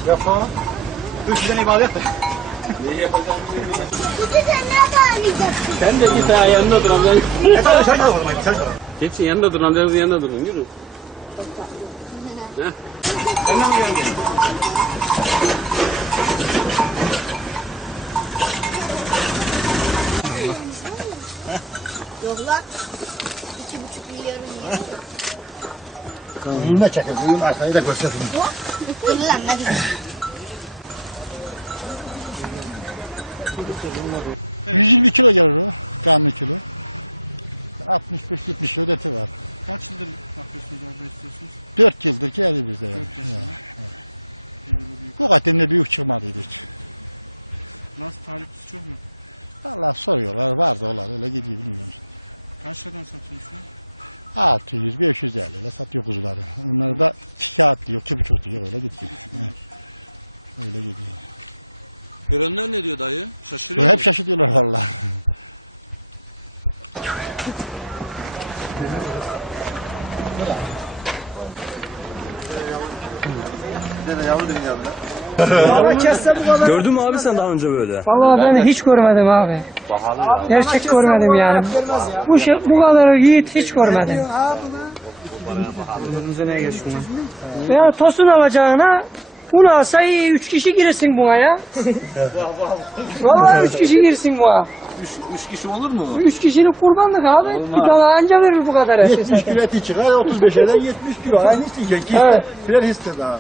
Yapalım. 3 tane daha yakın. Ne yapacağım? Sen de git ha yanında duran. Efendim sen de var mı? Sen de. Geç yanında duran. Ben yanında duran. Yürü. Sen de mi geldin? Yollar 2,5 milyon. Önüne çekin. Bugün arkayı da göstersin. Kullanmadım. 120 kilo gelir o. Canlı kilo. 65-70 kilo eti var. Kaç yıldır bakıyorsunuz orada istiyorsunuz? 4 yıldır geldi bizde yani. 4 yaşında. Ya. Büyük. Bu katemde büyük çıkmadıydı hiç. Nasıl taliplisi çok mu? Vallahi soruyorlar, vardı olar öyle gidiyor bilmiyorum şimdi. Kaç liradan satıyorsun? 600-550 ile satıyor kuzuları. Onları da 2 kağıt diyor, 2,5 diyor öyle gidiyor. Öyle gidiyor. Görenler ne diyor dayı? Şaşırıyor Hep mu? şaşırıyorlar vallahi. Gördün mü abi sen daha önce böyle? Vallahi ben hiç görmedim abi. Gerçek görmedim yani. Bu kadar yiğit hiç görmedim. Ya tosun alacağına bunu alsa iyi 3 kişi girsin buna ya. Vallahi 3 kişi girsin buna. 3 kişi olur mu? 3 kişinin kurbanlık abi. Bir tane anca verir bu kadar. 70 kilo eti çıkar. 35'e 70 kilo. Aynı isteyecek. Evet. Filer hisse daha.